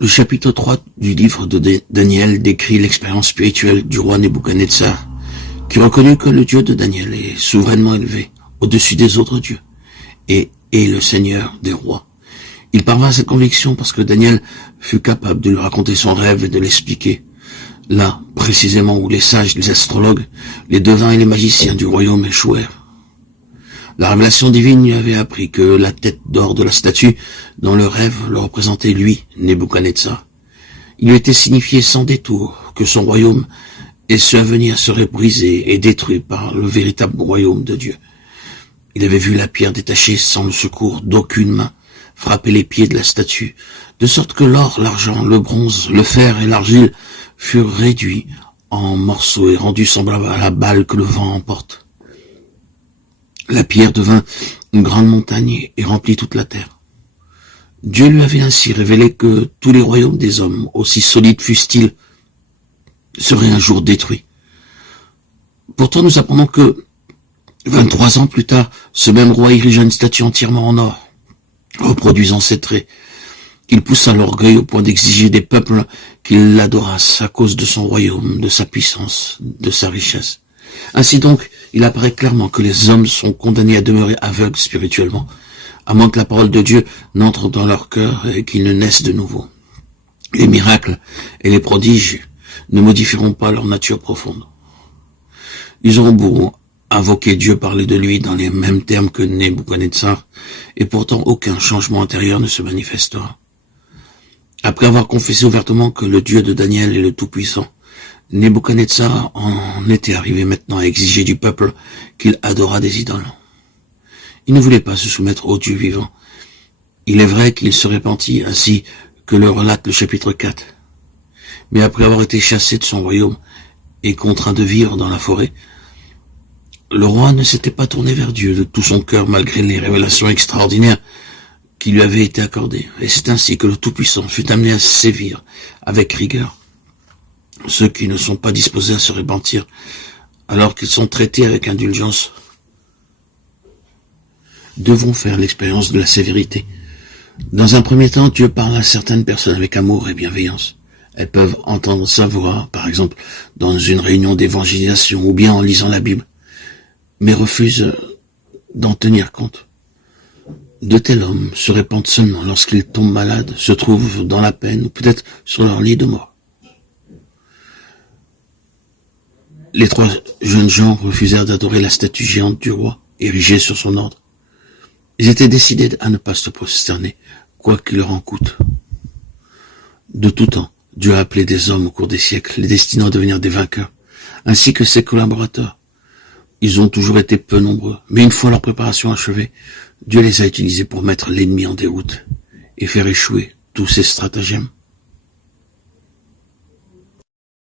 Le chapitre 3 du livre de Daniel décrit l'expérience spirituelle du roi Nebuchadnezzar, qui reconnut que le Dieu de Daniel est souverainement élevé au-dessus des autres dieux et est le Seigneur des rois. Il parvint à cette conviction parce que Daniel fut capable de lui raconter son rêve et de l'expliquer. Là, précisément où les sages, les astrologues, les devins et les magiciens du royaume échouèrent. La révélation divine lui avait appris que la tête d'or de la statue, dans le rêve, le représentait lui, Nebuchadnezzar. Il lui était signifié sans détour que son royaume et ceux à venir seraient brisés et détruits par le véritable royaume de Dieu. Il avait vu la pierre détachée sans le secours d'aucune main frapper les pieds de la statue, de sorte que l'or, l'argent, le bronze, le fer et l'argile furent réduits en morceaux et rendus semblables à la balle que le vent emporte. La pierre devint une grande montagne et remplit toute la terre. Dieu lui avait ainsi révélé que tous les royaumes des hommes, aussi solides fussent-ils, seraient un jour détruits. Pourtant, nous apprenons que 23 ans plus tard, ce même roi érigea une statue entièrement en or, reproduisant ses traits. Il poussa l'orgueil au point d'exiger des peuples qu'ils l'adorassent à cause de son royaume, de sa puissance, de sa richesse. Ainsi donc, il apparaît clairement que les hommes sont condamnés à demeurer aveugles spirituellement, à moins que la parole de Dieu n'entre dans leur cœur et qu'ils ne naissent de nouveau. Les miracles et les prodiges ne modifieront pas leur nature profonde. Ils auront beau invoquer Dieu, parler de lui dans les mêmes termes que Nebuchadnezzar, et pourtant aucun changement intérieur ne se manifestera. Après avoir confessé ouvertement que le Dieu de Daniel est le Tout-Puissant, Nebuchadnezzar en était arrivé maintenant à exiger du peuple qu'il adorât des idoles. Il ne voulait pas se soumettre au Dieu vivant. Il est vrai qu'il se repentit, ainsi que le relate le chapitre 4. Mais après avoir été chassé de son royaume et contraint de vivre dans la forêt, le roi ne s'était pas tourné vers Dieu de tout son cœur malgré les révélations extraordinaires qui lui avaient été accordées. Et c'est ainsi que le Tout-Puissant fut amené à sévir avec rigueur ceux qui ne sont pas disposés à se repentir, alors qu'ils sont traités avec indulgence, devront faire l'expérience de la sévérité. Dans un premier temps, Dieu parle à certaines personnes avec amour et bienveillance. Elles peuvent entendre sa voix, par exemple, dans une réunion d'évangélisation ou bien en lisant la Bible, mais refusent d'en tenir compte. De tels hommes se répandent seulement lorsqu'ils tombent malades, se trouvent dans la peine ou peut-être sur leur lit de mort. Les 3 jeunes gens refusèrent d'adorer la statue géante du roi, érigée sur son ordre. Ils étaient décidés à ne pas se prosterner, quoi qu'il leur en coûte. De tout temps, Dieu a appelé des hommes au cours des siècles, les destinant à devenir des vainqueurs, ainsi que ses collaborateurs. Ils ont toujours été peu nombreux, mais une fois leur préparation achevée, Dieu les a utilisés pour mettre l'ennemi en déroute et faire échouer tous ses stratagèmes.